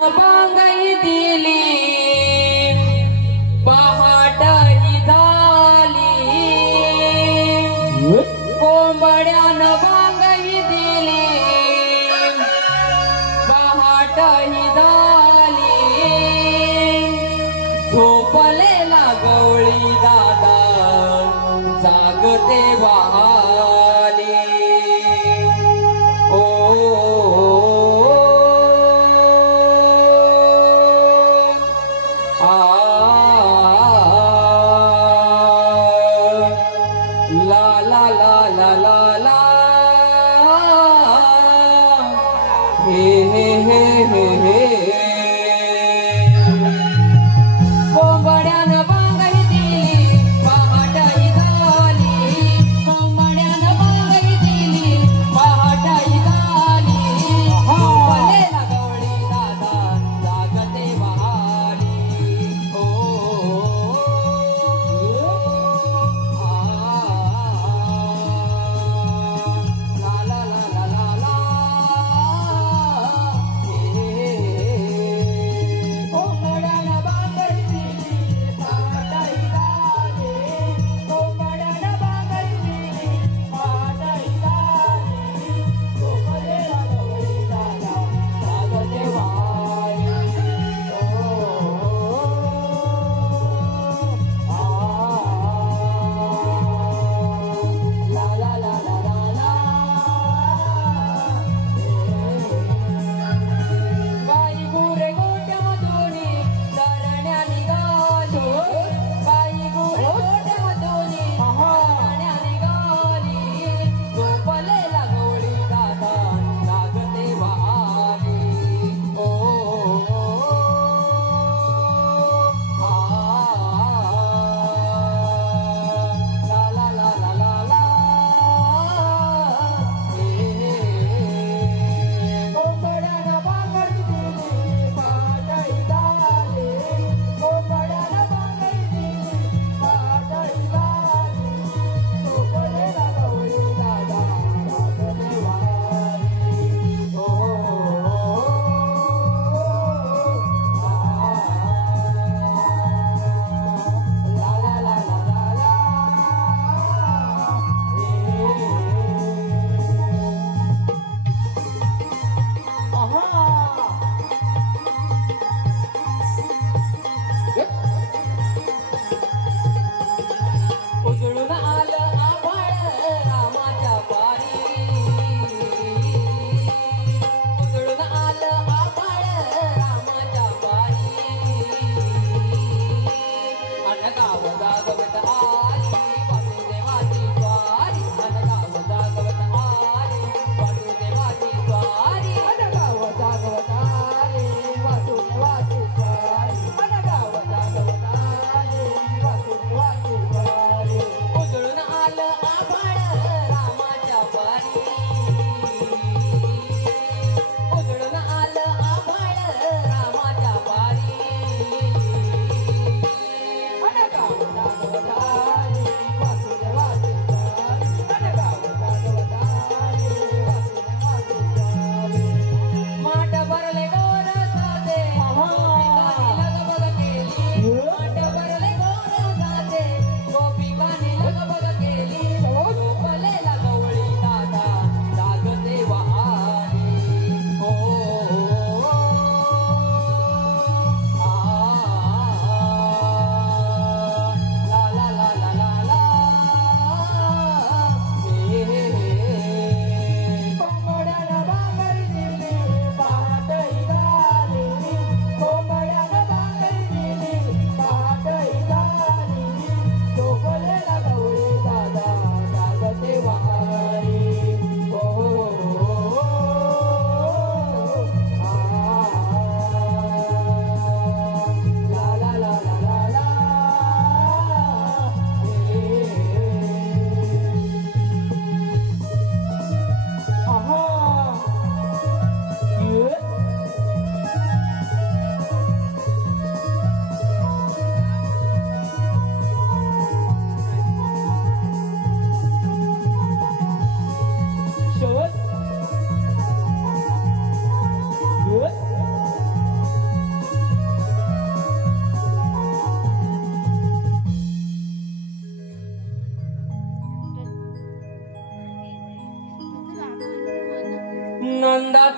बांगई दिली पहाटही झाली कोंबड्यानं बांगई दिली पहाटही झाली झोपलेला गवळी दादा जागते वाली ला ला ला ला ला ला हे हे हे हे हे कोंबड्यानं बांगई दिली पहाटही झाली कोंबड्यानं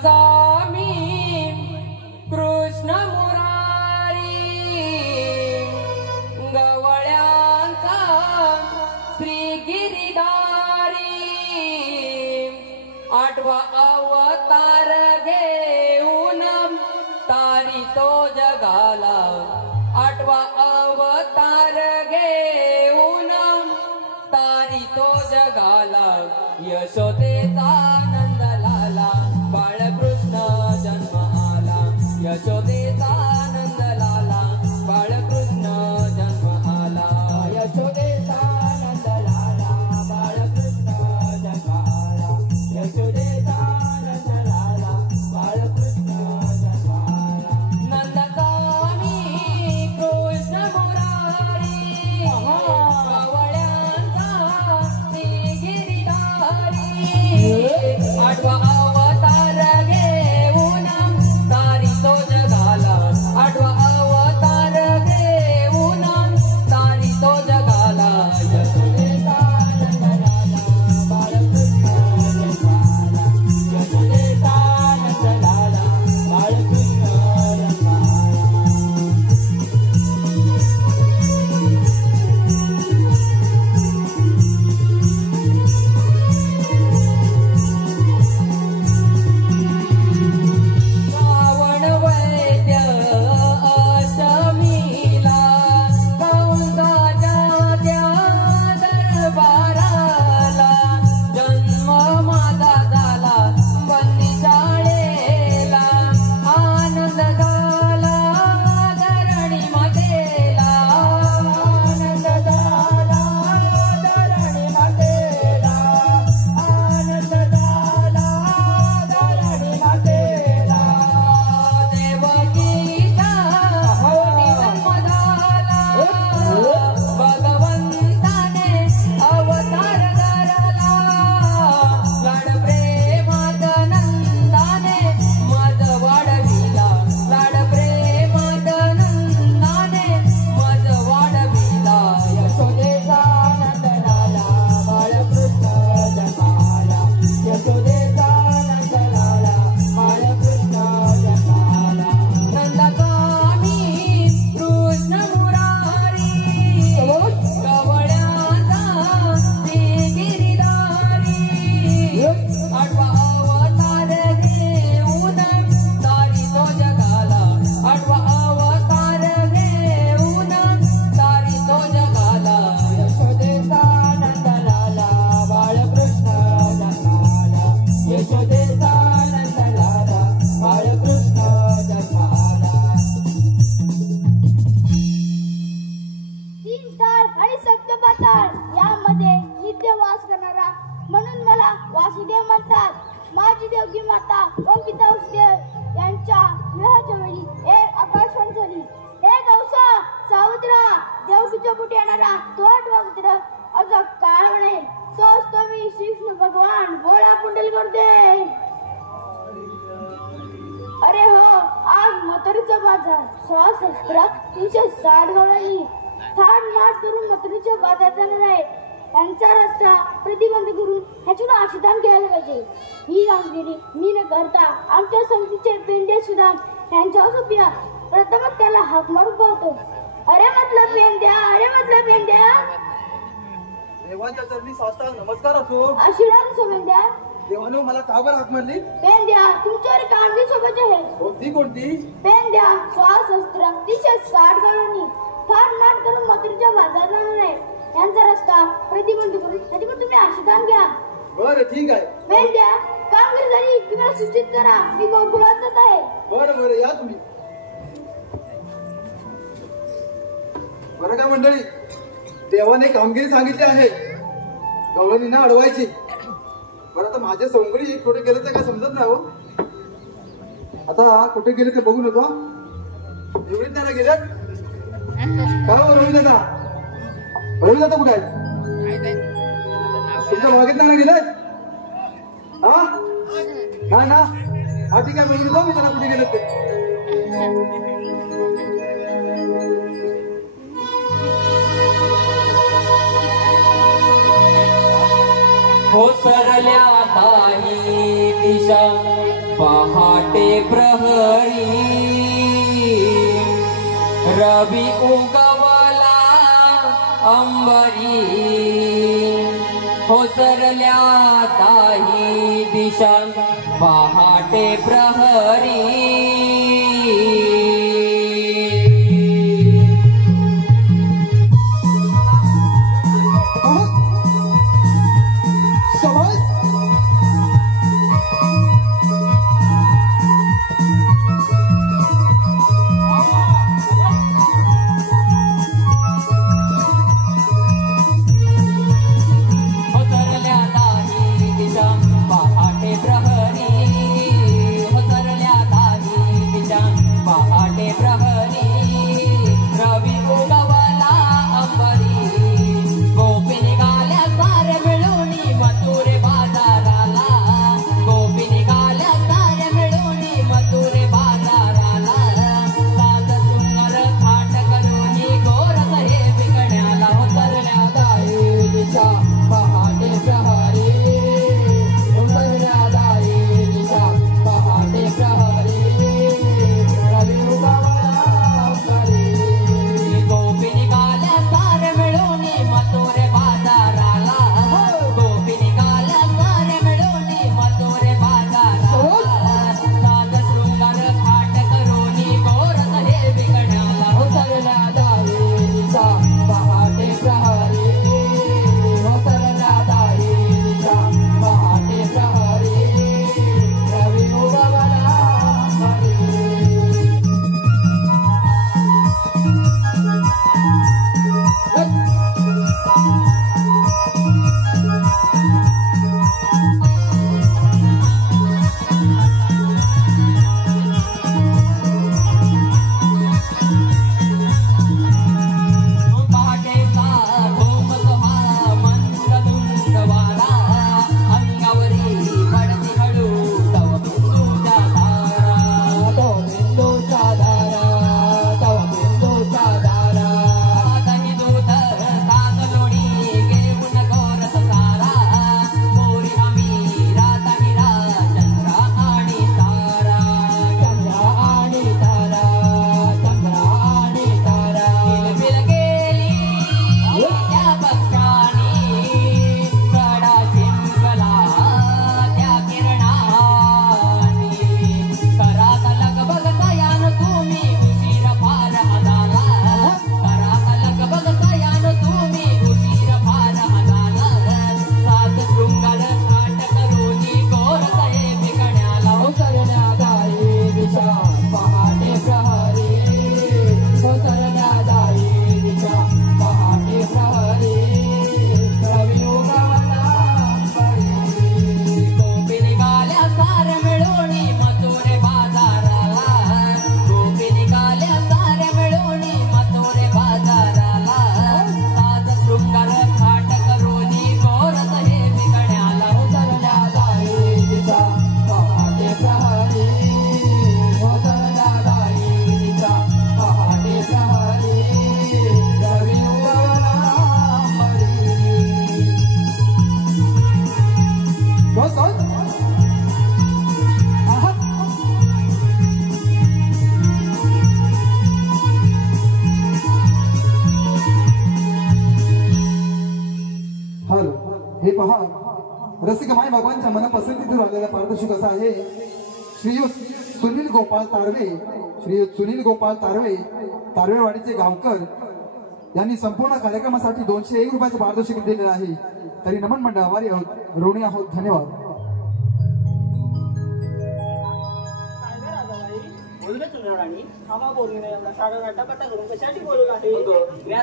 नंदाचा मी कृष्ण मुरारी गवळ्यांचा श्री गिरिधारी आठवा अवतार घेऊन तारी तो जगाला आठवा अवतार घेऊन तारी तो जगाला यशोदेचा नंद लाला बाळकृष्ण जन्म आला यशोदेचा नंद लाला बाळकृष्ण जन्म आला यशोदेचा नंद लाला बाळकृष्ण जन्म आला यशोदेचा नंद लाला बाळकृष्ण जन्म आला नंदाचा मी कृष्ण मुरारी आठवा अवतार घेऊन तारी तो जगाला आठवा अवतार घेऊन तारी तो जगाला यशोदेचा नंद लाला बाळकृष्ण जन्म आला यशोदेचा नंद लाला बाळकृष्ण जन्म आला म्हणून मला वासुदेव म्हणतात। माझी देवगी माता अंकिता वासुदेव यांच्या विवाहाच्या वेळी एक आकाशवाणी झाली, हे गौसा सावत्रा देवकीच्या पोटी येणारा तो आठवा पुत्र असा काळ म्हणेल तो असतो मी श्रीकृष्ण भगवान बोळा पुंडल करते। अरे हो, आज मथुरेचा बाजार 360 गवळणी थाट माट करून मथुरेच्या बाजार जाणार आहे। यांचा रस्ता प्रतिबंध करून ह्याच्यातून आशिदान घ्यायला पाहिजे। ही कामगिरी मी न करता आमच्या समितीचे पेंडे सुद्धा यांच्या सोपिया प्रथमच त्याला हाक मारून पाहतो। अरे मतलब पेंड्या, अरे मतलब पेंड्या। देवांच्या चरणी साष्टांग नमस्कार असो। आशीर्वाद असो पेंड्या। देवाने मला का बरं हाक मारली? पेंड्या तुमच्यावर कामगिरी सोबत आहे। कोणती कोणती? पेंड्या 360 गवळणी थाट माट करून मथुरेच्या बाजार जाणार आहे। यांचा रस्ता प्रतिबंध करून ह्याच्यातून तुम्ही आशिदान घ्या। बरं ठीक आहे। पेंड्या कामगिरी झाली की मला सूचित करा, मी गोकुळात जात आहे। बरं बरं या तुम्ही। बरं का मंडळी, देवाने कामगिरी सांगितली आहे गवळणींना अडवायची। बरं आता माझे सवंगडी कुठे गेले ते काय समजत नाही हो। आता कुठे गेले ते बघू नको। एवढीच त्याला गेल्यात काय हो रवी दादा? रवी दादा कुठे आहे? तुमच्या मागेत त्यांना गेलाय? हा ना ना हा ठीक आहे, बघू नको मी त्यांना कुठे गेले ते। हो सरल्या काही दिशा पहा रवी उगवला अंबरी होसरल्या दाही दिशा पहाटे प्रहरी हे पहा, रसिक माय भगवानच्या मनपसंतीतून आलेला पारितोषिक असा आहे. श्रीयुत सुनील गोपाळ तारवे, श्रीयुत सुनील गोपाळ तारवे, तारवेवाडीचे गावकर यांनी संपूर्ण कार्यक्रमासाठी 201 रुपयाचं पारितोषिक दिलेलं आहे. तरी नमन मंडळ आभारी आहोत, ऋणी आहोत. धन्यवाद.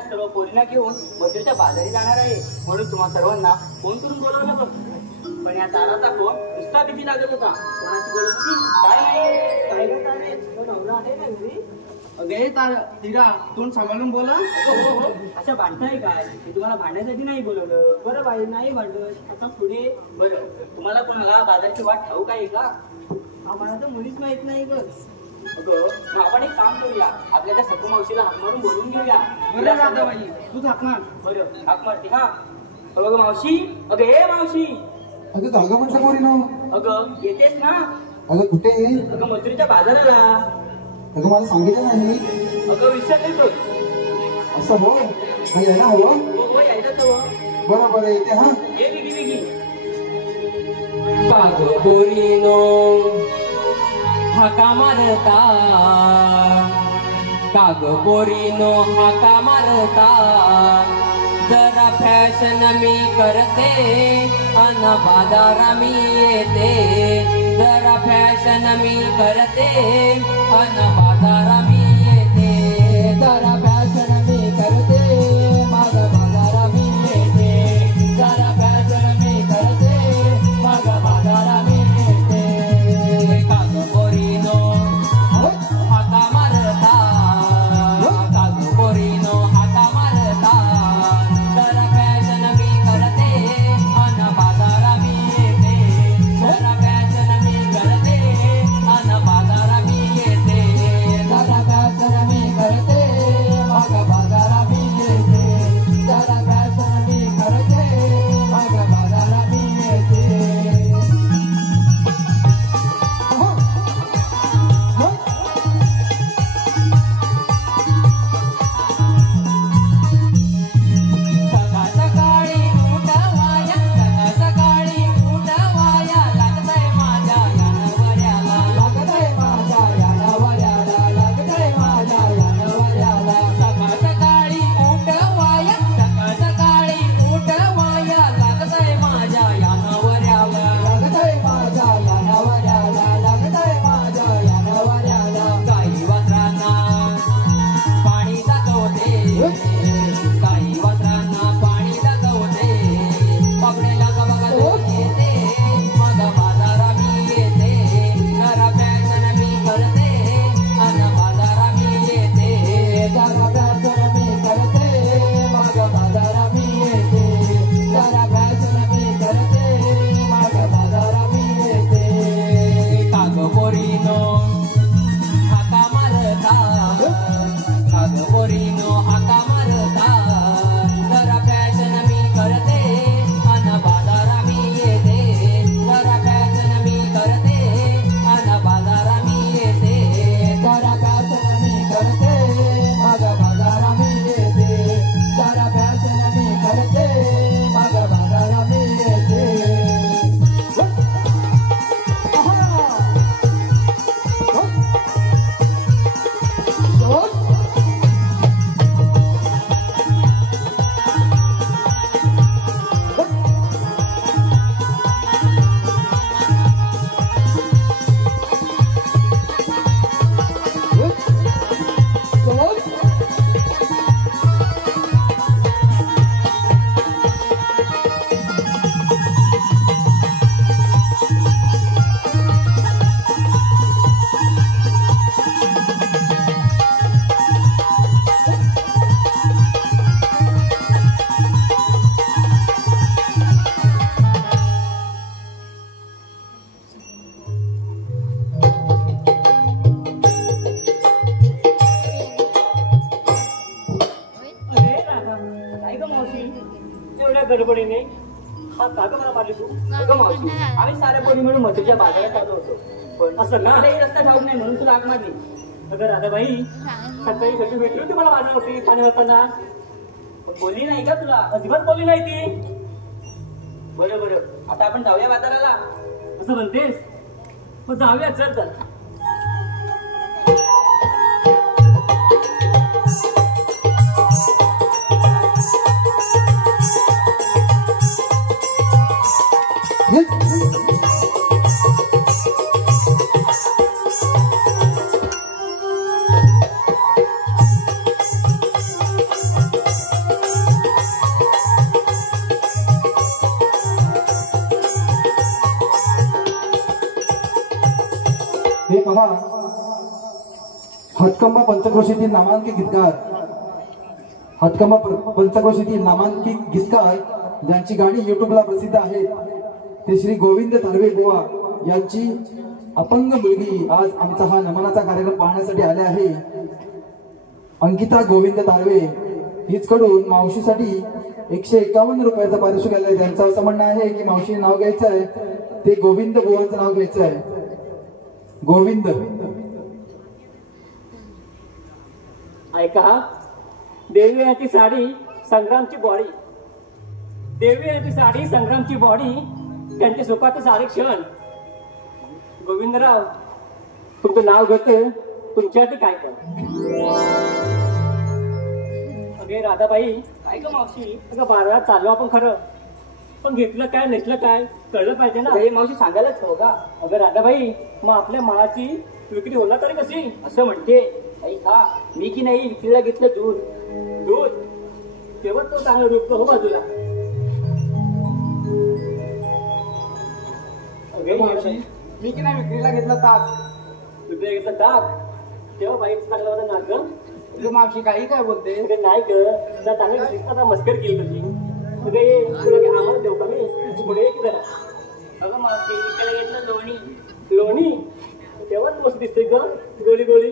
सर्व पोरींना घेऊन मजुरीच्या बाजारी जाणार आहे म्हणून तुम्हा सर्वांना फोन करून बोलवलं बघ. पण या ताराचा फोन नुसता भीती लागत होता. कोणाची बोलत होती काय नाही तो नवरा आहे ना घरी. अगे तिरा तोंड सांभाळून बोला. अशा भांडताय काय? मी तुम्हाला भांडण्यासाठी नाही बोलवलं. बरं बाई नाही भांडत. आता पुढे बरं तुम्हाला कोणाला बाजारची वाट ठाऊक आहे का? आम्हाला तर मुलीच माहित नाही ग. अगं आपण एक काम करूया, आपल्या त्या सखू मावशीला हाक मारून बोलून घेऊया. तूच हाक मार. बरं हाक मारते हा. अगं मावशी, अगं हे मावशी. अगं जागा म्हटलं कोणी ना. अगं येतेस ना? अगं कुठे? अगं मथुरीच्या बाजाराला. अगं मला सांगितलं नाही. अगं विसरले तो. असं हो मग यायला हवं. हो यायचं तो. बरोबर येते हा. ये बिगी बिगी. काग पोरीनो हाका मारता, काग पोरीनो हाका मारता, जरा फॅशन मी करते अन बाजारा मी येते, जरा फॅशन मी करते अन बाजारा मी येते, जरा फॅशन मी करते मग बाजारा मी येते, जरा फॅशन मी करते मग बाजारा मी येते. काग पोरीनो हाका मारता, काग पोरीनो हाका मारता, जरा फॅशन मी करते अन बाजारा मी येते, जरा फॅशन मी करते अन बाजारा मी येते, जरा फॅशन मी करते मग बाजारा मी येते, जरा फॅशन मी करते मग बाजारा मी येते. सकाळ सकाळी उठवाया, सकाळ सकाळी उठवाया, लागतंय माझ्या या नवऱ्याला, लागतंय माझ्या या नवऱ्याला, लागतंय माझ्या या नवऱ्याला. सकाळ सकाळी उठवाया, सकाळ सकाळी उठवाया, लागतंय माझ्या या नवऱ्याला, लागतंय माझ्या या नवऱ्याला, लागतंय माझ्या या नवऱ्याला. काही वासरांना पाणी दाखवते, काही वासरांना पाणी दाखवते, पकडेला का बघत येते मग बाजारा मी येते, जरा फॅशन मी करते अन बाजारा मी येते, जरा फॅशन मी करते मग बाजारा मी येते, जरा फॅशन मी करते मग बाजारा मी येते. काग पोरीनो हाका मारता, काग पोरीनो हाका मारता, जरा फॅशन मी करते अन बाजारा मी येते, जरा फॅशन मी करते अन बाजारा मी येते, जरा फॅशन मी करते मग बाजारा मी येते, जरा फॅशन मी करते मग बाजारा मी येते. अरे राधा, काय ग मावशी एवढ्या गडबडीने हा काग मला मारली तू? अगं मावशी आम्ही साऱ्या पोरी मिळून मथुरच्या बाजारात आलो होतो, पण असं का रस्ता ठाऊक नाही म्हणून तुला आग मारली. अगं राधाबाई सकाळी कशी भेटली होती मला वाजत होती पाणी होताना, पण बोलली नाही का तुला? अजिबात बोलली नाही ती. बरं बरं आता आपण जाऊया बाजाराला असं म्हणतेस? मग जाऊया चल तर. हे पहा, हातकंबा पंचक्रोशीतील नामांकित गीतकार, हातकंबा पंचक्रोशीतील नामांकित गीतकार ज्यांची गाणी युट्यूबला प्रसिद्ध आहेत ते श्री गोविंद तारवे बुवा यांची अपंग मुलगी आज आमचा हा नमनाचा कार्यक्रम पाहण्यासाठी आले आहे. अंकिता गोविंद तारवे हिचकडून मावशीसाठी 151 रुपयाचा पारितोषिक आलाय. त्यांचं असं म्हणणं आहे की मावशी नाव घ्यायचं आहे ते गोविंद बुवांचं नाव घ्यायचं आहे. गोविंद ऐका, देवी यांची साडी संग्रामची बॉडी, देवी यांची साडी संग्रामची बॉडी, त्यांच्या सुखाचे सारे क्षण. गोविंदराव, तुमचं नाव घेते, तुमच्यासाठी काय कर. अगे राधाबाई, काय का मावशी? अगं बाजारात चाललो आपण खरं, पण घेतलं काय नेसलं काय कळलं पाहिजे ना. हे मावशी सांगायलाच हो का? अगं राधाबाई, मग आपल्या माळाची विक्री होणार तरी कशी? असं म्हणते ऐका, मी की नाही विक्रीला घेतलं दूध. दूध तेव्हा तो चांगलं रूप हो बाजूला. मावशी, मी की नाही विक्रीला घेतला ताक. विक्री घेतलं ताक, तेव्हा बाईचं चांगलं होतं नाक गं. तुझं मावशी काही काय बोलते. अगं नाही ग, जरा चांगलं दिसतं, मस्कर केली तुझी. अगं ये तुला काही आम्हाला देऊ का मी? पुढे ये की जरा. अगं मावशी, विक्रीला घेतलं लोणी. लोणी तेव्हाच मस्त दिसते ग, गोळी गोळी.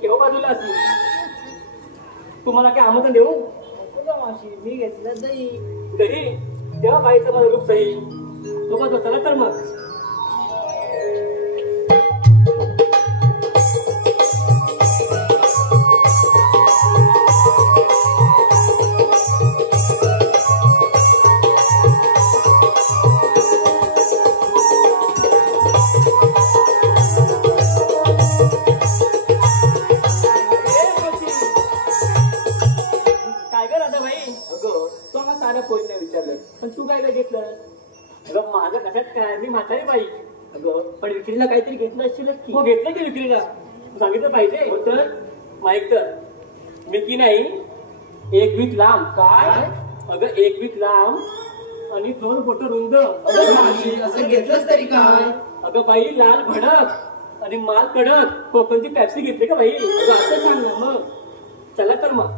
केव्हा बाजूला असेल, तुम्हाला काय आमंत्रण देऊ? अगं मावशी, मी घेतलं दही. दही, तेव्हा बाईचं माझं रूप सही. बघा तो, चला तर मग. पण तू काय घेतलं? अगं माझं कशात काय, मी म्हातारी बाई. अगं पण विक्रीला काहीतरी घेतलं असेलच की. हो घेतलं की विक्रीला, सांगितलं पाहिजे. हो तर माहित तर मी की नाही 1 वीत लांब. काय? अगं 1 वीत लांब आणि 2 बोट रुंद. अगं मावशी, असं घेतलंच तरी काय. अगं बाई, लाल भडक आणि माल कडक कोकणची पॅप्सी घेतली का बाई? अगं असं सांग ना मग. चला तर मग.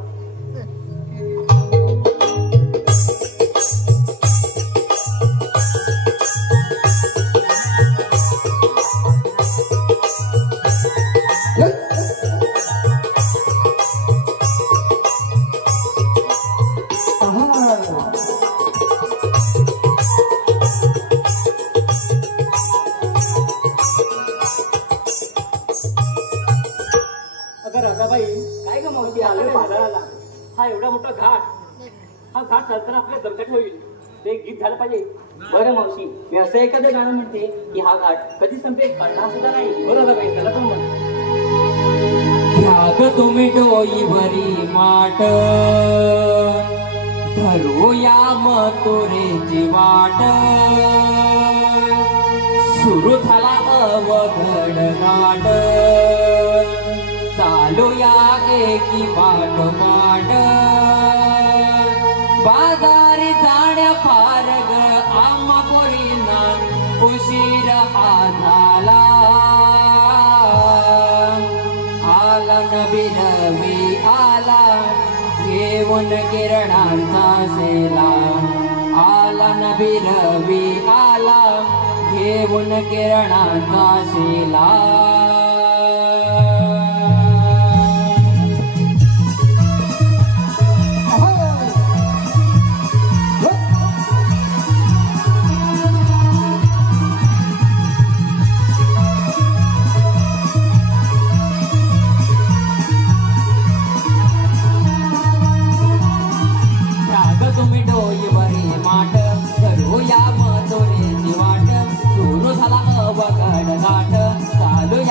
राधाबाई, काय ग मावशी? आलं बाजाराला. हा एवढा मोठा घाट, हा घाट चालताना आपल्या दमकट होईल, ते एक गीत झालं पाहिजे. बरं मावशी, मी असं एखादं गाणं म्हणते की हा घाट कधी संपेल कळणार सुद्धा नाही. बरं राधाबाई, चला तर मग. ह्याग तुम्ही डोईवरी माट, धरूया मथुरेची वाट. सुरू झाला अवघड घाट, चालूया एकी पाठोपाठ. बाजारी जाण्या फार ग आम्हा पोरींना उशीर हा झाला. आला नबी रवी आला, घेऊन किरणांचा सेला. आला नबी रवी आला, घेऊन किरणांचा सेला. तुम्ही डोईवरी माठ, धरूया मथुरेची वाट. सुरू झाला अवघड घाट, चालूया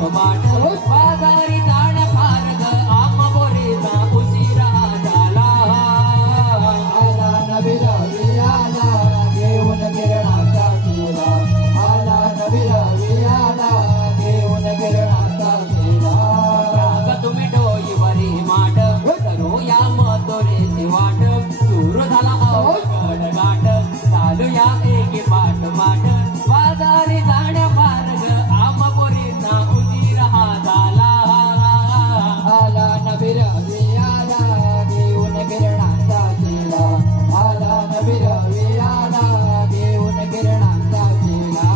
पाठोपाठ बाजारी जाण्या फारग आम बोरेचा उशिरा झाला आला नवी रवी आला घेऊन गिरणाचा केला आला नवी रवी आला घेऊन गिरणाचा केला राग तुम्ही डोईवरी माठ करूया मथुरेची वाट सुरू झाला अवघड गाठ चालूया एकी पाठोपाठ बाजारी जाण्या मार्ग आम बोरीचा उशीर हा झाला आला नवी रवी आला घेऊन गिरणाचा केला आला नवी रवी आला घेऊन गिरणाचा केला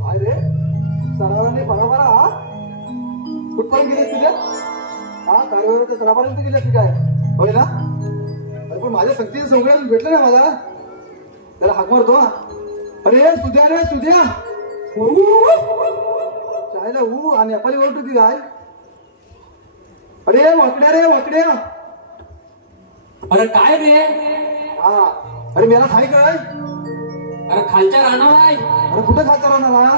काय रे सरावाने बरोबर हा कुठपर्यंत गेले तुझ्या हा कारवाईच्या सरापर्यंत गेले की काय होय ना अरे पण माझ्या सक्तीचं सगळं भेटलं ना मला त्याला हाक मारतो हा अरे सुद्या रे सुद्या चायला आणि नेपाळी ओरडू की काय अरे वाकड्या रे वाकड्या अरे काय रे हा अरे मला खाय काय अरे खालच्या राहणार आहे अरे कुठं खायचा राहणार हा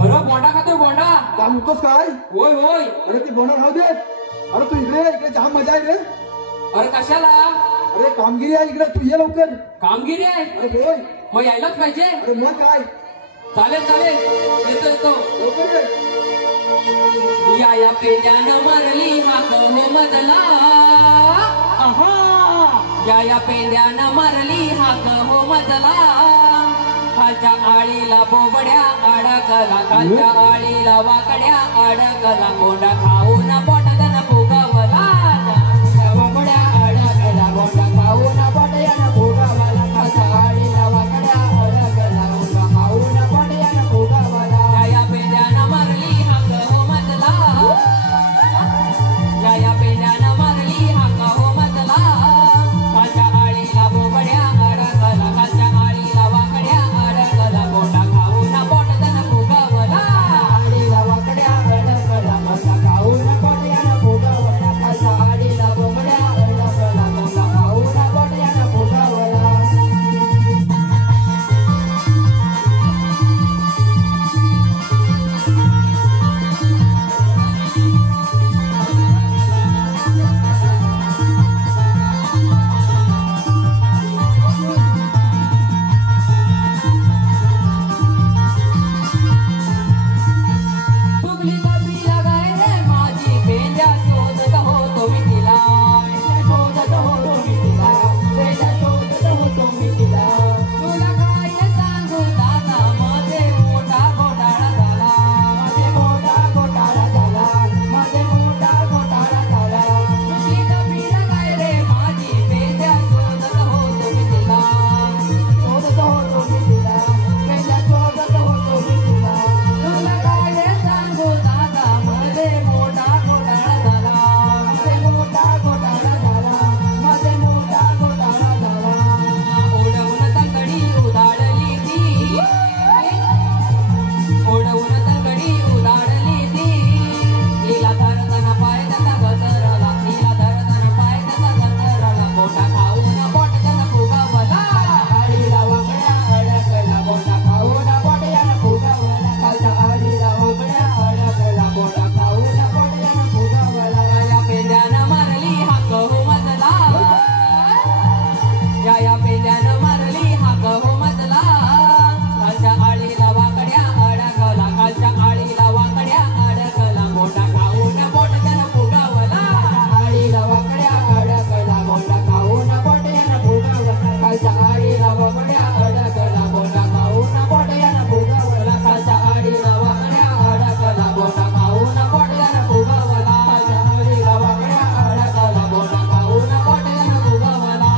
अरे बोंडा खातोय बोंडा काय म्हणतोस काय होय होय अरे ती बोना खाऊ दे अरे तू इकडे जाम मजा आहे रे अरे कशाला अरे कामगिरी आहे इकडे तू ये लवकर कामगिरी आहे अरे होय मग यायलाच पाहिजे अरे मग काय चालेल चालेल येतो येतो लवकर ये या पेंड्यानं मारली हाक हो मजला या पेंड्यानं मारली हाक हो मजला खालच्या आळीला बोबड्या अडकला खालच्या आळीला वाकड्या अडकला कोंडा खाऊन पोटात फुगवला बोबड्या अडकला बोंडा खाऊन पोटात फुगवला खालच्या आळीला वाकड्या अडकला बोंडा खाऊन पोटात फुगवला या पेंड्यानं मारली हाक हो मजला या पेंड्यानं मारली हाक हो मजला खालच्या आळीला बोबड्या अडकला खालच्या आळीला वाकड्या अडकला कोंडा खाऊन पोटात फुगवला आळीला वाकड्या अडकला बोंडा खाऊन पोटात फुगवला खालच्या आळीला बोबड्या अडकला बोंडा खाऊन पोटात फुगवला चुकली कशी लगाय रे माझी पेंड्या शोधत होतो मी तिला शोधत होतो मी तिला पेंड्या शोधत होतो मी तिला तुला काय सांगू दादा मध्ये मोठा घोटाळा झाला मध्ये मोठा घोटाळा झाला मध्ये मोठा घोटाळा झाला चुकली कशी लगाय रे माझी पेंड्या शोधत होतो मी तिला शोधत होतो मी तिला पेंड्या शोधत होतो मी तिला तुला काय सांगू दादा मध्ये मोठा घोटाळा झाला मध्ये मोठा घोटाळा झाला मध्ये मोठा घोटाळा झाला ओढवून तंगडी उधाळली ती ओढवून तंगडी उधाळली ती हिला धरताना पाय त्याचा घसरला हिला धरताना पाय त्याचा घसरला मोठा खाऊन पोट त्याचा फुगवला आळीला वाकड्या अडकला बोंडा खाऊन पोटात फुगवला खालच्या आळीला वाकड्या अडकला बोंडा खाऊन पोटात फुगवला या पेंड्यानं मारली हाक हो मजला या पेंड्यानं मारली हाक हो मजला खालच्या आळीला वाकड्या अडकला खालच्या आळीला वाकड्या अडकला मोठा खाऊन पोट त्यानं फुगवला आळीला वाकड्या अडकला बोंडा खाऊन पोटात फुगवला खालच्या आळीला वाकड्या अडकला बोंडा खाऊन पोटात फुगवला खालच्या आळीला वाकड्या अडकला बोंडा खाऊन पोटात फुगवला खालच्या आळीला वाकड्या अडकला बोंडा खाऊन पोटात फुगवला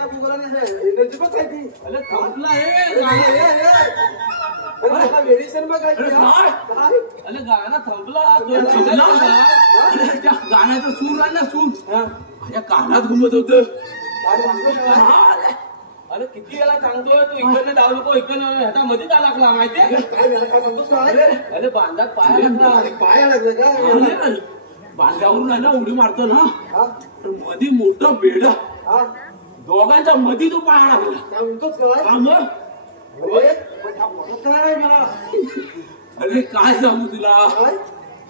त्या मुलाने एनर्जी पण काय ती अरे थांबला हे मेडिसिन बघ काय अरे गाणं थांबला त्या गाण्याचा सूर आहे ना सूर माझ्या कानात घुमत होत. अरे किती वेळा सांगतोय तू इकडनं डाव नको इकडनं ह्याचा मध्येच लागला माहितीये. काय म्हणतोस काय अरे बांधात पाया लागला. पाय अडकलं का बांधावरून आहे ना उडी मारतो ना तर मध्ये मोठं बेड हा दोघांच्या मध्ये तो पाया लागला. काय म्हणतोस काय हा मग अरे पण हा बोलत काय मला अरे काय सांगू तुला काय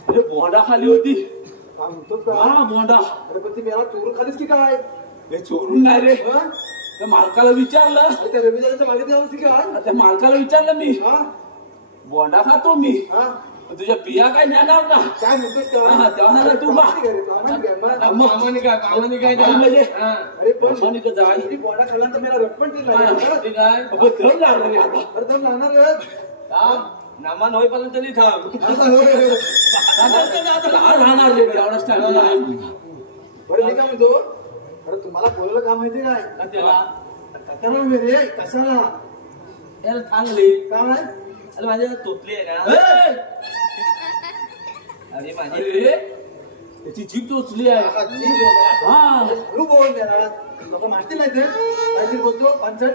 अरे बोंडा खाली होती. काय म्हणतोस काय हा बोंडा. अरे पण ती मेला चोरून खालीस की काय हे चोरून नाही रे. हं? त्या मालकाला विचारलं अरे त्या रविदाच्या मागे जाऊन की काय त्या मालकाला विचारलं मी हा बोंडा खातो मी हा तुझ्या बिया काय नेणार ना. काय म्हणतोस हा, तेव्हा काय तू बा. कामाने काय कामाने काय म्हणजे अरे पण कामाने का जाय किती बोडा खाल्ला तर मेला रट पण ती काय दम लागला रे आता. अरे दम लागणार नामान होईपर्यंत तरी थांब आता होय. राहणार रे एवढाच टाइम नाही. बरं मी काय म्हणतो अरे तुम्हाला बोलवलं का माहिती काय त्याला कशाला मी रे कशाला याला चांगले काय अरे माझ्या तोतली आहे ना. अरे माझी रे त्याची जीभ टोचली आहे. हा हळू बोल जरा लोक माहिती नाही ते काहीतरी बोलतो पंचट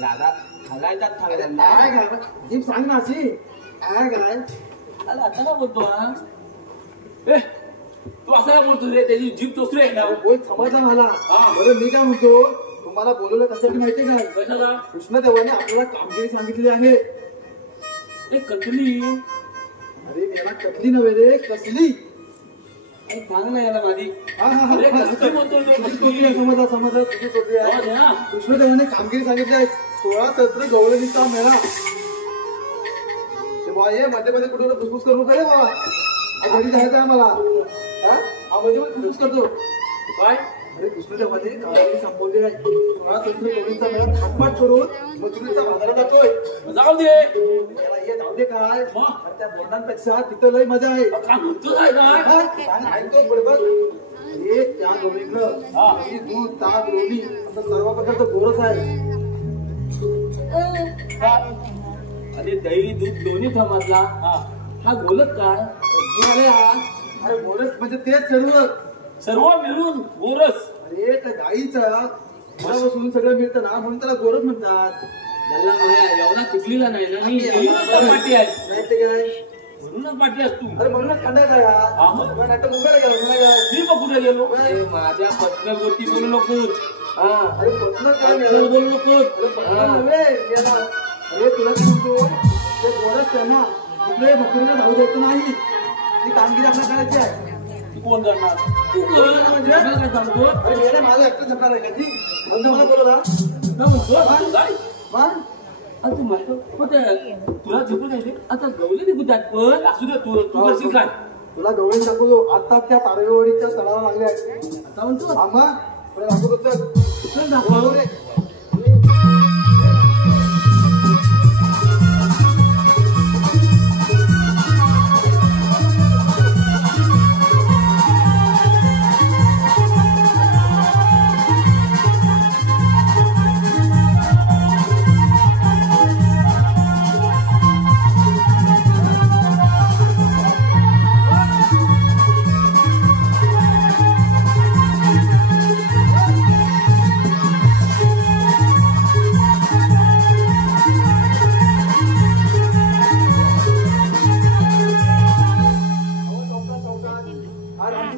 दादा हलायच्यात थांबल्या काय काय जीप सांग ना अशी काय काय अरे आता का बोलतो हा ए तू असं काय बोलतो रे त्याची जीभ टोचली आहे ना. बोल समजला मला हा. बरं मी काय म्हणतो तुम्हाला बोलवलं कशासाठी माहिती काय कशाला कृष्णदेवाने आपल्याला कामगिरी सांगितली आहे. एक कटली अरे याला कटली नव्हे रे कसली सांग ना याला माझी. हा हा हा अरे हा. कसली म्हणतो तो? तुझी टोपली आहे, समजला समजला तुझी टोपली हो आहे. ना. कृष्णदेवाने कामगिरी सांगितली आहे 16 सत्र गवळणीचा मेळा. ते बॉय हे मध्ये मध्ये कुठे फुसफुस करू नका रे बाबा घरी जायचं आहे मला हा मध्ये मध्ये फुसफुस करतो काय अरे कृष्णदेवाने कामगिरी संपवली आहे 16 सत्र गवळणीचा मेळा थाटमाट करून मजुरीचा बाजारात जातोय. जाऊ दे याला ये जाऊ दे काय मग? अरे त्या बोर्डांपेक्षा तिथं लय मजा आहे. काय म्हणतो काय काय आणि ऐकतो बरोबर हे त्या गोळीनं दूध ताक लोणी असं सर्व प्रकारचं गोरस आहे. अरे दही दूध दोन्ही समजला हा बोलत काय अरे हा अरे गोरस म्हणजे तेच सर्व सर्व मिळून गोरस. अरे त्या गाईचं बसून सगळं मिळतं ना म्हणून त्याला गोरस म्हणतात. त्याला माझ्या एवढा चुकलेला नाही ना मी पाठी आहे नाही ते काय म्हणूनच पाठी आहेस तू. अरे म्हणूनच खंडायचा हा मग? का नाही तर मुंबईला गेला मला काय मी मग कुठे गेलो माझ्या पत्नीवर वरती बोलू नकोच. हा अरे पत्न काय पत्नीवर मिळालं? बोलू अरे नकोच. पत्न नव्हे गेला. अरे तुला काय म्हणतो ते गोरस त्यांना तिकडे बकरीला जाऊ द्यायचं नाही. ती कामगिरी आपल्याला करायची आहे. तू कोण करणार तू कर म्हणजे काय सांगतो अरे गेला माझा एकटं झपणार आहे का ती म्हणजे मला बोलला काय म्हणतो काय मग अरे तू माझं तुला झोपून यायचे आता गवले निघून जात पण असू दे तू करशील काय तुला गवळी दाखवतो आता त्या तारवेवाडीच्या तळाला लागले आहेत. आता म्हणतो आम्हा पुढे दाखवतो चल दाखव रे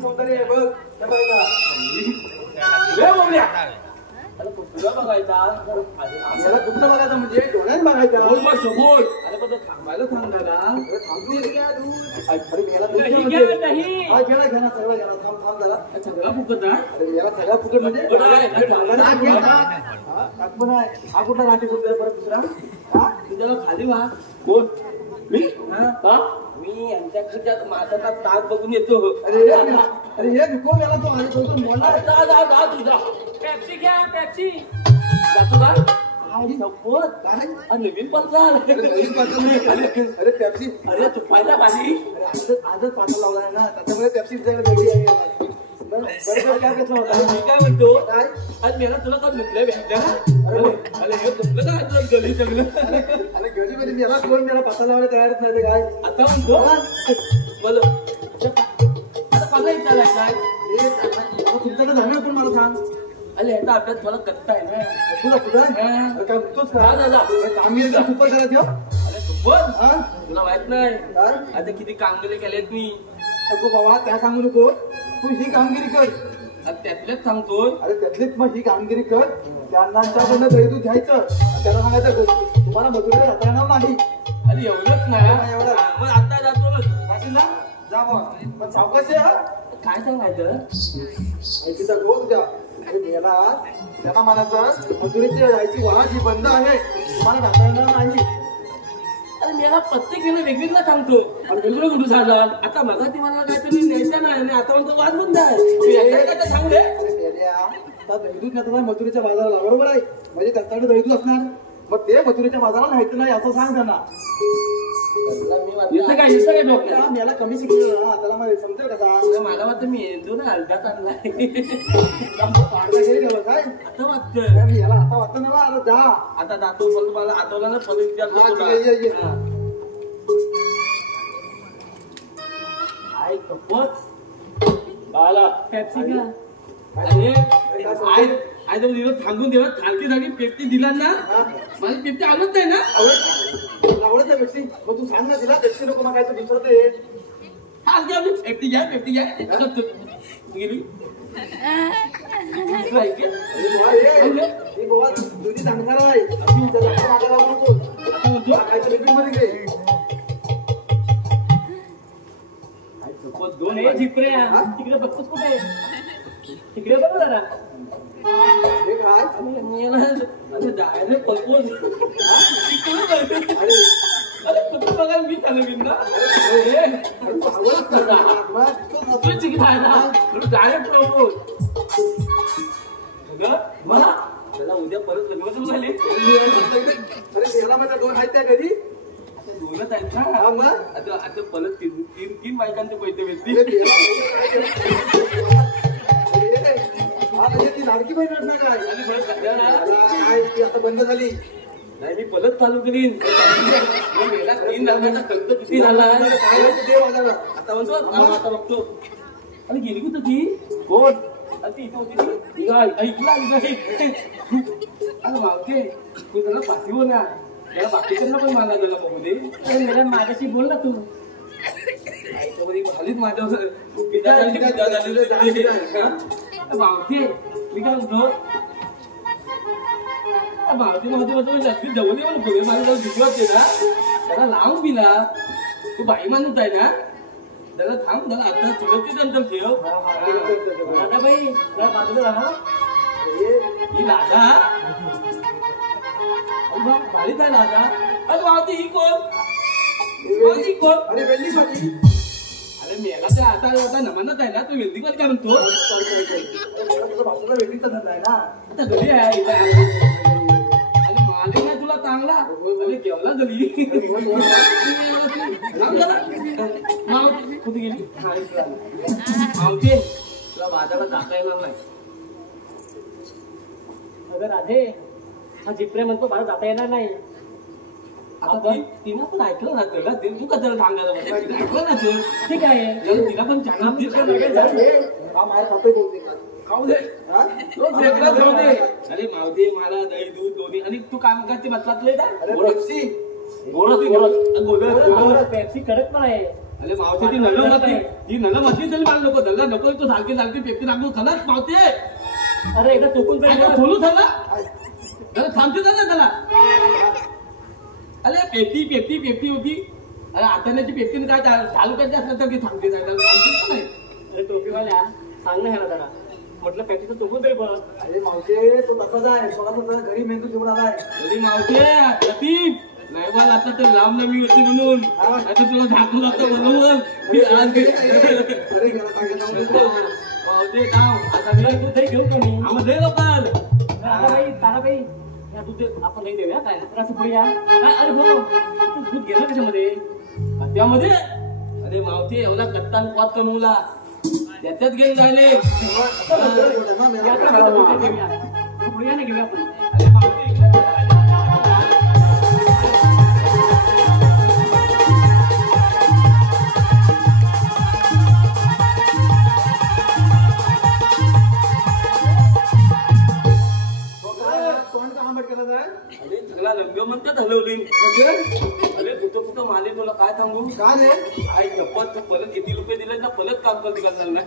सौंदर्य आहे बघ त्या बाईला. तुला बघायचा याला कुठं बघायचं म्हणजे डोळ्यात बघायचं. बोल बघ समोर अरे पण थांबायला सांग दादा अरे थांबतो रे. अरे याला नाही, दुसरं घ्या, म्हणजे- नाही. हा घेणा घेणा सगळं घेणा थांब थांब जरा. सगळा फुकत आहे अरे याला सगळा फुकट म्हणजे फुकट आहे. ताक घे, ताक. हा, ताक पण आहे. हा कुठला राठी बोलतोय परत दुसरा हा तू त्याला खाली व्हा कोण मी हा? हा मी यांच्याकडच्या माझा ताक बघून येतो अरे अरे हे नको याला तो आणि तो मोडला जा जा जा तुझा पेप्सी घ्या पेप्सी जातो का आणि सपोज काय आणि नवीन पण झालं अरे नवीन पाठवलं नाही. अरे पेप्सी अरे तू पाहिला पाणी अरे आजच पाठवला लावलाय ना त्याच्यामुळे पेप्सी वेगळी आहे. बरं काय घेतलं होता मी काय म्हणतो काय आज मेला तुला काय म्हटलंय भेटल्या ना अरे हे तुला काय तुला गली जगलं अरे घरी मध्ये मी याला कोण मला पता लावायला तयारच नाही ते काय आता म्हणतो बोलो आता मला विचारलाय काय हे तुमच्याकडे झालं पण मला सांग अरे ह्याचा अभ्यास मला करता आहे ना तुला कुठं काय तूच का झाला कामगिरी सुपर करायचं अरे तू पण हा तुला माहित नाही काय आता किती कामगिरी केलेत मी नको बाबा त्या सांगू नको तू ही कामगिरी कर आता त्यातल्याच सांगतोय अरे त्यातलीच मग ही कामगिरी कर त्यांच्याकडनं दैदूत घ्यायचं त्यांना सांगायचं तुम्हाला मजुरीला जाता येणार नाही अरे एवढंच नाही एवढं. हा, मग आता जातो मग जाशील ना जा मग पण सावकाश आहे हा काय सांगायचं तिचा रोज तुझ्या अरे मेला त्यांना म्हणायचं मजुरीची जायची वाहन ही बंद आहे तुम्हाला जाता येणार नाही अरे मला प्रत्येक वेळेला वेगवेगळं सांगतो आणि वेगवेगळं कुठं सांगा आता मग ती मला काहीतरी न्यायचं नाही आणि आता म्हणतो वाद बंद आहे तू एकदा काय सांगले अरे मेल्या, आता दैदूत नेता नाही मजुरीच्या बाजाराला बरोबर आहे म्हणजे त्यांच्याकडे दैदूत असणार मग ते मजुरीच्या बाजाराला न्यायचं नाही असं सांग त्यांना इथं काय डोक्यात मला कमी शिकलेलं ना त्याला मला समजेल कसा मला वाटतं मी येतो ना अर्ध्यात आणलाय काय आता वाटतं मी याला आता वाटतं ना अरे जा आता जातो पण तुम्हाला आठवलं ना परत विचारतो हा, तुला. ठीक आहे, ये. हा. आई कपच बाला पेप्सी का अरे आई जर दिलं थांबून दिलं खालती जागी पेप्सी दिला ना माझी पेप्सी आणत नाही ना आवडत नाही व्यक्ती मग तू सांग ना तिला व्यक्ती नको मग काय तर दुसरं ते खालती आपली पेप्सी घ्या गेली तुझी सांगणार आहे काहीतरी मध्ये घे दोन हे झिपऱ्या तिकडे बघतोस कुठे तिकडे बघ जरा हे काय डायरेक्ट पळपून अरे कुठं बघा मी झालं मी ना डायरेक्ट प्रपोज मला त्याला उद्या परत लग्न झाले अरे याला माझ्या दोन आहेत त्या घरी दोनच आहेत ना हा मग आता परत तीन बायकांचे पैसे भेटतील ती लाडकी बहीण वाटणार काय आणि परत काय ती आता बंद झाली नाही मी परत चालू करीन गेला 3 लाखाचा खर्च किती झाला देव आला आता म्हणतो आता बघतो आणि गेली कुठं ती कोण अरे ती इथं होती ती ऐकला अरे मावते तू त्याला पाठीवर ना त्याला बाकीच्यांना पण मला गेला बघू दे माझ्याशी बोल ना तू झालीच माझ्यावर मावते मी काय म्हणतो मावती जास्तीत जवळ येऊन पुढे माझ्या जवळ भीती वाटते ना त्याला लावून दिला तू बाई माणूस आहे ना त्याला थांब त्याला आता सुरक्षित अंतर ठेव दादा बाई जरा बाजूला राहा ही राधा भारीच आहे राधा अरे मावती ही कोण मावती कोण अरे वेल्ली साठी अरे मेला ते आता नमनच आहे ना तू वेल्दी कोण काय म्हणतो भाषेचा वेल्लीचा धंदा आहे ना आता घरी आहे अरे मालिक नाही तुला चांगला अरे केवला घरी मावती कुठे गेली मावती तुला बाजारात जाता येणार नाही अगं राधे हा जिप्रे म्हणतो मला जाता येणार नाही आता तिनं पण ऐकलं ना तुला तू कशाला सांगायला म्हणजे ऐकलं ना तू ठीक आहे तिला पण चांगला खाऊ दे रोज वेगळा खाऊ दे अरे मावते मला दही दूध दोन्ही आणि तू काय म्हणते बसलातले गोरत पेप्सी कडक पण आहे अरे मावते ती नल म्हटली तरी मला नको त्याला नको तू सारखी पेप्सी लागलो खलाच मावते अरे एकदा चुकून बोलू झाला त्याला थांबते ना त्याला अरे पेप्सी होती अरे आटाण्याची पेप्सी काय तालुक्यात असलं तर थांबते जायला थांबते नाही अरे टोपीवाल्या सांग ना ह्याला जरा म्हटलं पॅकेजचं चुकून तरी बघ अरे मावशे तो तसाच आहे स्वतः घरी मेंदू ठेवून आलाय अरे मावते लतीफ नाही मला आता तर लांब नमी होती म्हणून आता तुला झाकून आता बनवून मावते थांब आता मी तू दही घेऊ का मी आम्हाला लोकाल ताराबाई या दूध आपण नाही देऊया काय असं पुढे या अरे हो तू दूध गेला कशामध्ये त्यामध्ये अरे मावते एवढा कत्तान पात कमवला त्याच्यात गेले झाले यात्रा घेऊया ना घेऊया आपण. अरे मावशी, इकडे चला. तोंड का आंबट केलं जाय अरे सगळा रंग म्हणतात हलवली. म्हणजे अरे कुठं कुठं माले तुला काय सांगू का रे आई गप्पत तू परत किती रुपये दिले ना परत काम करते का चालणार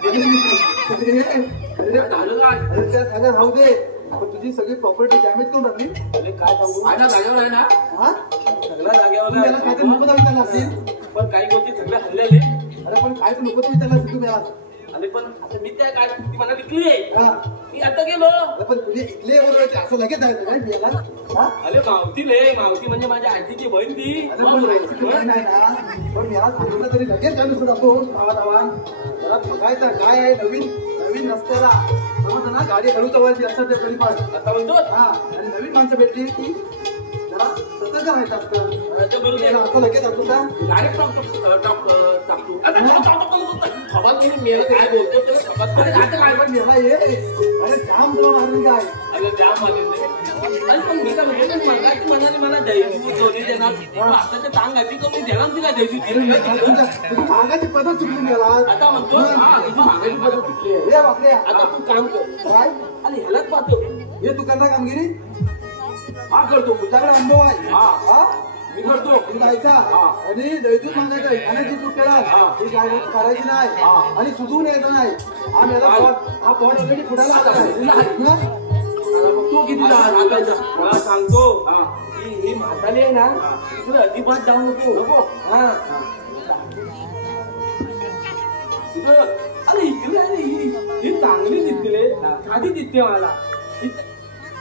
अरे झालं काय अरे त्या सगळ्या राहू दे पण तुझी सगळी प्रॉपर्टी डॅमेज करून टाकली अरे काय सांगू आहे ना जागेवर आहे ना हा सगळ्या तू त्याला काय तर नको जागेवर विचारला असतील पण काही गोष्टी सगळ्या हल्ल्याले अरे पण काय तर नको विचारला असेल तुम्ही आज अरे पण आता मी त्या काय ती मला विकली हा मी आता गेलो अरे पण तुझे इथले बरोबर असं लगेच जायचं काय बियाला हा अरे मावती ले मावती म्हणजे माझ्या आजीची बहीण ती अरे पण रेसिपी काय नाही ना पण मला सांगितलं तरी लगेच काय नुसतं आपण धावा जरा बघायचा काय आहे नवीन नवीन रस्त्याला समजलं ना गाडी हळू चवायची असतं ते तरी पण आता म्हणतो हा आणि नवीन माणसं भेटली की जरा सतर्क राहायचं असतं ते बरोबर त्याला असं लगेच असतो का डायरेक्ट टाकतो खबर केली मेला काय बोलतो त्याला खबर अरे आता काय पण मेला ये अरे जाम तुला मारली काय अरे जाम आले अरे पण मी काय म्हणतो मगाची म्हणाली मला द्यायची दोन्ही देणार आताच्या टांग घातली तर मी देणार ती काय द्यायची मागाची पद्धत चुकून गेला आता म्हणतो हा तुझी मागायची पद्धत चुकली आहे. हे वाकड्या आता तू काम कर काय अरे ह्यालाच पाहतो हे दुकानदार कामगिरी हा करतो तुझ्याकडे अनुभव आहे हा. हा मी करतो तू जायचा हा. आणि दैतूत मागायचं खाण्याची चूक केला हा. ही गाडी करायची नाही हा. आणि सुधून यायचं नाही हा मेला हा. हा पॉट ऑलरेडी फुटायला आला आहे तुला हं? तू किती मला सांगतो ही म्हातारी आहे ना तुला अजिबात जाऊ नको हा अरे इकडे अरे ही चांगली दिसते आधी दिसते मला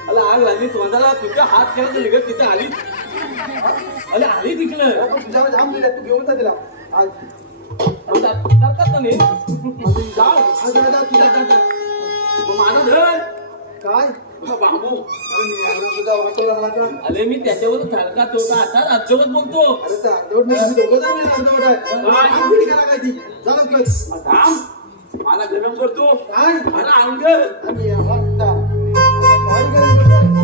मला आग लागली तोंडाला तुझ्या हात केला तर निघत तिथे आली अरे आली तिकडं आपण तुझ्यावर जाम दिला तू घेऊन जा तिला आज करतात ना नाही जाऊ आज जा, जा, तुझ्या जा. माझा धर काय बाबू अरे मी यायला सुद्धा वाटतो राहिला का अरे मी त्याच्यावर थडकात होता आता राज्यवत बोलतो अरे त्या अर्धवट मी दोघं जण मी अर्धवट आहे आम पिढी करा काय ती जा लवकर थांब मला गरम करतो काय मला अंगर आणि याला सुद्धा आता काय गरम करतोय?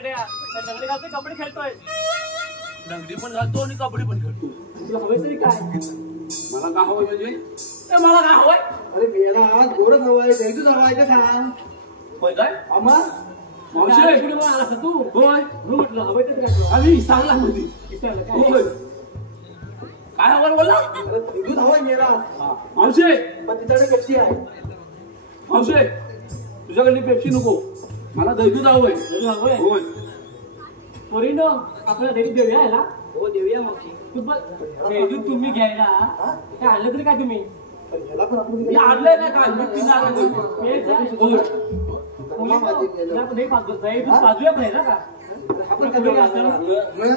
कपडे खेळतोय लंगडी पण घालतो आणि कबड्डी पण खेळतो तुला हवे तरी काय मला काय हवंय म्हणजे मला काय हवंय अरे मेला आज गोरच हवाय दैतूच हवाय का सांग होय काय आम्हा मावशी पुढे मला आला तू होय मी म्हटलं हवे तरी काय तुला? आम्ही सांगला होती विचारलं काय होय काय हवं बोलला अरे दैतूच हवाय मेला मावशी पण तिच्याकडे कशी आहे मावशी तुझ्याकडली पेप्सी नको मला दैतूच हवंय तुला हवंय होय पोरीनो आपल्याला देवी देऊया यायला हो देऊया मावशी तू बघ देवी तुम्ही घ्यायला काय आणलं तरी काय तुम्ही पण ह्याला पण आपण मी आणलंय ना काय मी तिला आणलं. बाजूया पण आहे ना का आपण काय मग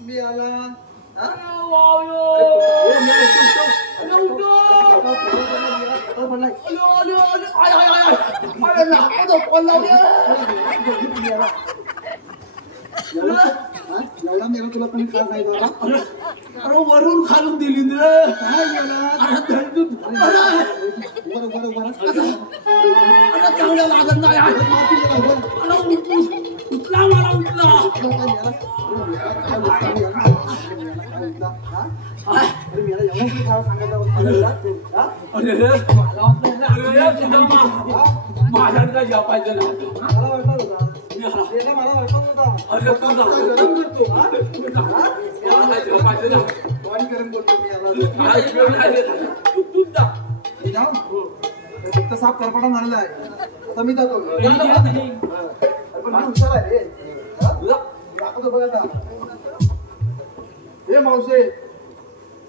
मी आला हा? ए, मी उठतो. म्हणलाय. हा? एवढा मेला तुला कोणी काय सांगितलं होता? अरे वरून खालून दिली रे काय गेला अरे धडधड. बरं बरं बरं अरे चांगलं लागत नाही आहे. अरे उचला मला उचला अरे मला एवढं खाव सांगायचं माझ्यात काय जपायचं ना मला वाटलं होता मला वाटलं होता अरे गरम करतो हा? जपायचं ना बॉडी गरम करतो मी याला काय उपयोग नाही. तूच जा. मी जाऊ फक्त साप करपाटा मारला आहे आता मी जातो नाही. पण मी हुशार आहे रे हा? दाखवतो बघ आता हे मावशे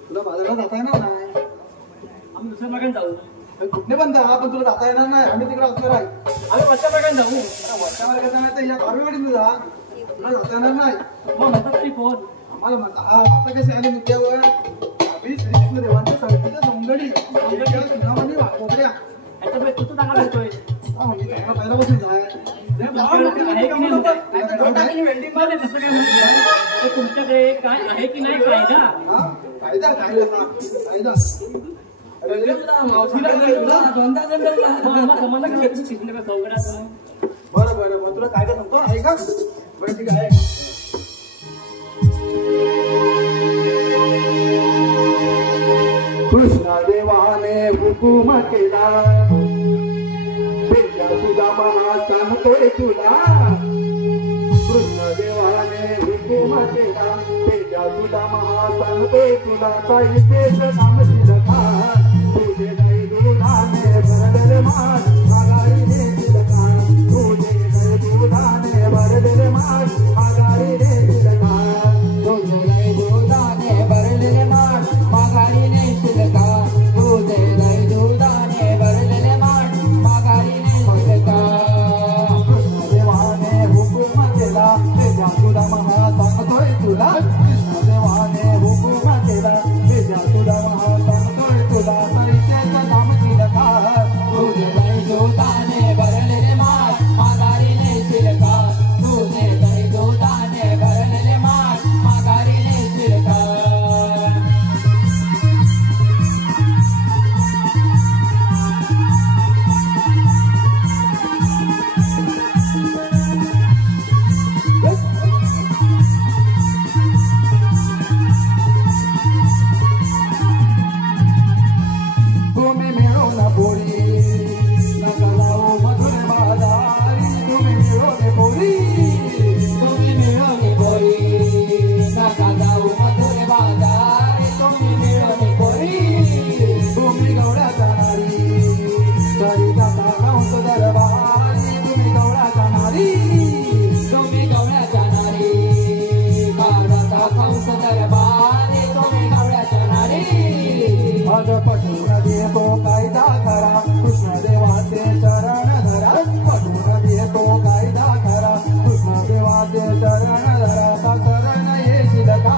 तुला बाजारात जाता येणार नाही आम्ही दुसऱ्या भागात जाऊ. कुठे पण जा पण तुला जाता येणार नाही आम्ही तिकडे असतो राही आम्ही वरच्या भागात जाऊ. वरच्या मार्गात नाही तर या गावीवाडीत जा तुला जाता येणार नाही मग म्हणतात तरी कोण? आम्हाला म्हणता हा आता कसे आले मुद्द्यावर आम्ही श्रीकृष्ण देवांच्या समितीच्या सौंदर्य सुनामानी वाकोकड्या याच्यामुळे तू तर चांगला बोलतोय. मी त्यांना पहिल्यापासून जाय आहे की नाही? वेल्डिंग मध्ये तसं काय म्हणतो? तर तुमच्याकडे काय आहे की नाही कायदा? कायदा कायदा कायदा मावशीला गंडवला, दोनदा गंडवला. तुम्हाला काय वाटतं? शिकले का चौघड्यात? बरं बरं मग तुला कायदा सांगतो ऐका बरं ठीक आहे कृष्ण देवाने हुकुम केला सुदामा सांगतोय तुला कृष्ण देवाने हुकुम केला तेजा सुदामा सांगतोय तुला ताईचेच नाम शिलका तुझे नाही दुधाने भरलेले मान माघारीने शिलका तुझे नाही दुधाने भरलेले मान माघारीने शिलका तुझे नाही दुधाने भरलेले मान माघारीने शिलका तुझे नाही दुधाने भरलेले मान माघारीने शिलका कृष्ण देवाने हुकुम केला तेजा सुदामा सांगतोय तुला कृष्ण देवाने हुकुम केला तेजा सुदामा सांगतोय तुला ताईचेच नाम शिलका तुझे नाही दुधाने भरलेले मान माघारीने शिलका तुझे नाही दुधाने भरलेले मान माघारीने शिलका तुम्ही मिळून बोरी नका लावू मधुर बाजारी तुम्ही मिळून बोरी तुम्ही मिळून बोरी नका लावू मधुर बाजारी तुम्ही मिळून बोरी तुम्ही गवळ्या जाणारी तरी जाता कंस दरबारी तुम्ही गवळ्या जाणारी तुम्ही गवळ्या जाणारी का जाता कंस दरबारी तुम्ही गवळ्या जाणारी आज पटून देतो कायदा खरा कृष्ण देवाचे चरण धरा पटून देतो कायदा खरा कृष्ण देवाचे चरण धरा ता शरण येशील का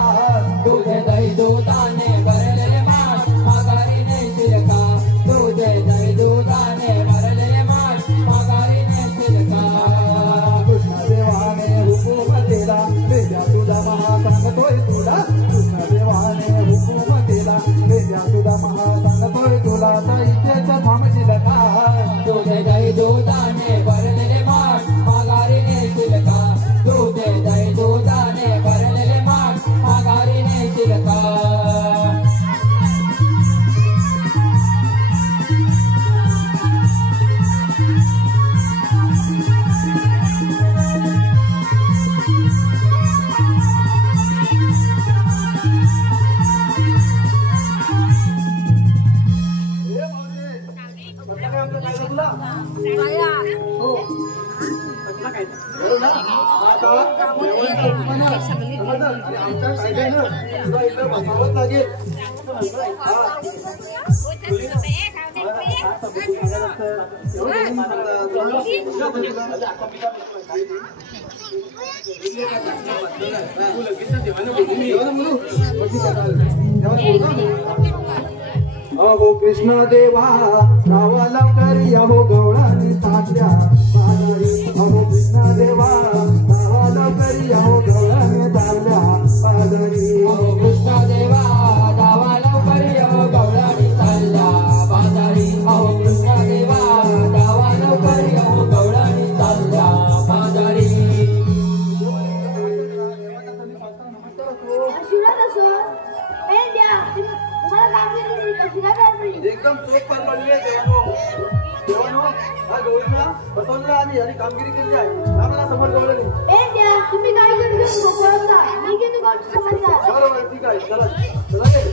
तुझे दै दूताने भरलेले मान माघारीने शिलका तुझे दै दूताने भरलेले मान माघारीने शिलका कृष्ण देवाने हुकुम केला तेजा तुझा महा सांगतोय तुला कृष्ण देवाने हुकुम केला तेजा तुझा महा सांगतोय तुला ताईचेच थांबशील का तुझे दै दूताने भरलेले मान माघारीने शिलका तुझे दै दूताने भरलेले मान माघारीने शिलका आमच्या कायद्यानं तुला इकडे बसावंच लागेल अहो कृष्ण देवा नावा लवकर या हो गवळानी ताटल्या अहो कृष्ण देवा नावा लवकर या हो गवळाने ताटल्या बाजारी अहो कृष्ण देवा जावा लवकर यो गवळणी चालल्या बाजारी अहो कृष्ण देवा जावा लवकर यो गवळणी चालल्या बाजारी आशीर्वाद असो हे द्या तुम्हाला कामगिरी कशी काय पडली एकदम चोख पार पडली आहे देवानो हा गौरीला बसवलं आणि याची कामगिरी केली आहे आम्हाला समोर गवलं नाही हे द्या तुम्ही काय करतो बोलता मी घेतो गोष्ट समजता बरोबर ठीक आहे चला चला गे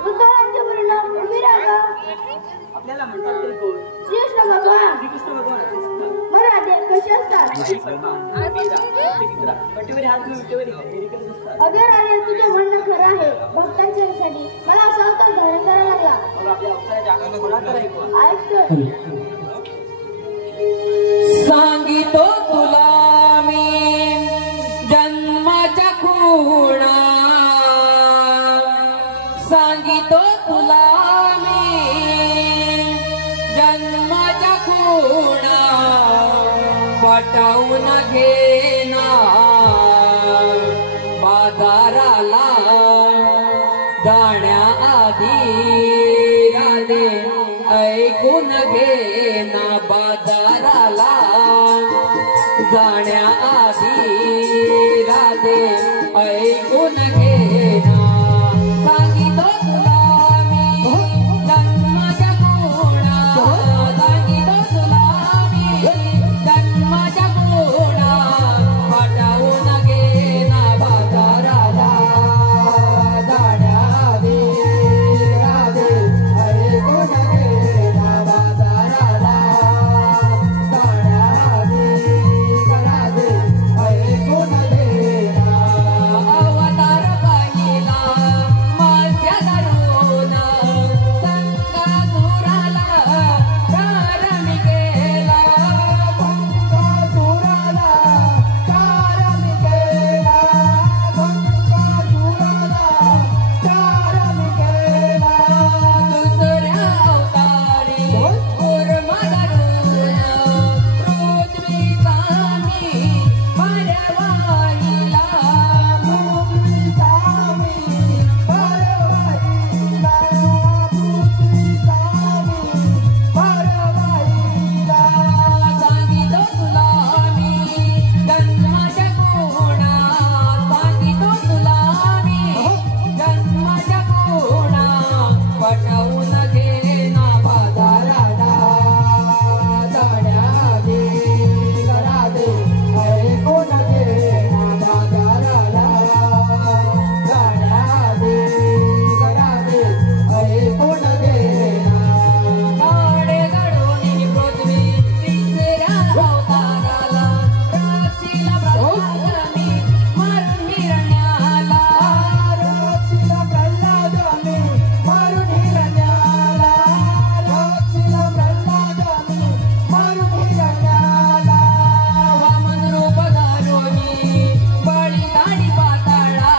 रुद्रांच्या परिणाम उभी राहा आपल्याला म्हणतात तरी कोण श्रीकृष्ण भगवान श्रीकृष्ण भगवान मराठे कसे असतात कटेवरी हात घेऊन विटेवरी हेरी करत असतात अगर अरे तुझे म्हणणं खरं आहे भक्तांच्यासाठी मला असा अवतार धारण करावा लागला मग आपल्या अवताराच्या आकारात कोणा करायचं ऐकतो सांगितो तुला मी जन्माच्या खुणा सांगितो तुला मी जन्माच्या खुणा पटवून घेना बाजाराला जाण्याआधी राधे ऐकून घेना बाजाराला जाण्याआधी राधे ऐकून घेना सांगितो तुला मी जन्माच्या खुणा सांगितो तुला मी जन्माच्या खुणा पटवून घेना बाजाराला जाण्याआधी राधे ऐकून घेना बाजाराला जाण्याआधी राधे ऐकून घेना अवतार पहिला मत्स्य धरून संकासुराला कारणी केला संकासुराला कारणी केला संकासुराला कारणी केला दुसऱ्या अवतारी कूर्म धरून पृथ्वीचा मी भरवाईला पृथ्वीचा मी भरवाईला पृथ्वीचा मी भरवाईला सांगितो तुला मी जन्माच्या खुणा सांगितो तुला मी जन्माच्या खुणा पटवून घेना बाजाराला जाण्याआधी राधे ऐकून घेना बाजाराला जाण्याआधी राधे ऐकून घेना काळे घडून पृथ्वी तिसऱ्या अवताराला राशीला प्रल्हाद मी मारून हिरण्याला राशीला प्रल्हाद मी मारून हिरण्याला राशीला प्रल्हाद मी मारून हिरण्याला वामन रूप धरून बळीदारी पाताळा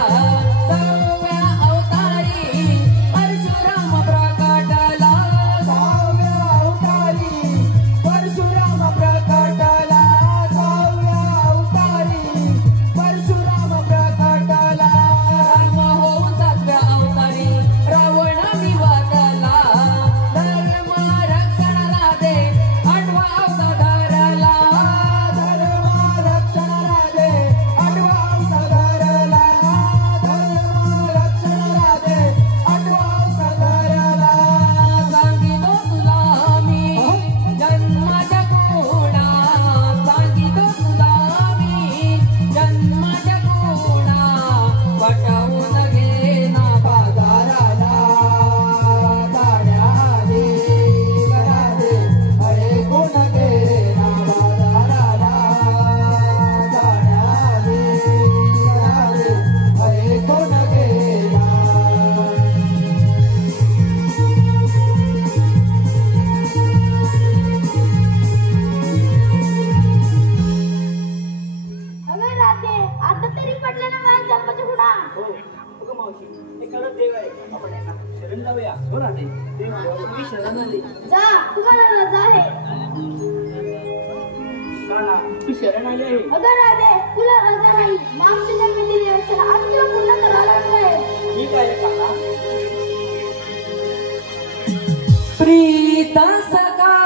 सहाव्या अवतारी परशुराम प्रकटला सहाव्या अवतारी परशुराम प्रकटला सहाव्या अवतारी परशुराम प्रकटला राम होऊन सातव्या अवतारी रावणाने वाचला धर्म रक्षणाला दे आठवा अवताराला धर्म रक्षणाला दे आठवा अवताराला धर्म रक्षणाला दे आठवा अवताराला सांगितो तुला मी जन्माच्या खुणा सांगितो तुला मी जन्माच्या खुणा पटवून घेना बाजाराला जाण्याआधी राधे ऐकून घेना बाजाराला जाण्याआधी राधे ऐकून घेना अगं राधे आता तरी पडलं ना माझ्या जन्माच्या खुणा हो बघ मावशी हे खरंच देव आहे आपण यांना शरण लावूया हो ना ते देव तुम्ही शरण आले जा तुम्हाला रजा आहे ना तू शरण आली आहे. अगं राधे तुला रजा नाही. मागच्या जन्मी दिली वचन आज तुला पुन्हा करायला लागलंय. मी काय रे काका? प्रीत सखा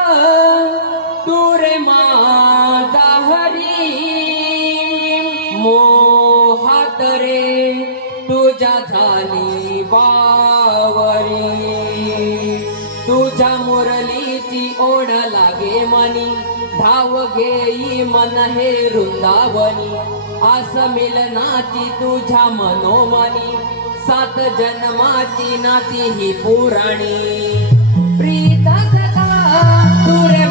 तू रे माझा हरी मोहात रे तुझ्या झाली बावरी तुझ्या मुरलीची ओढ लागे मनी धाव घेई मन हे वृंदावनी आस मिलनाची तुझ्या मनोमनी सात जन्माची नाती ही पुराणी प्रीत सखा तू रे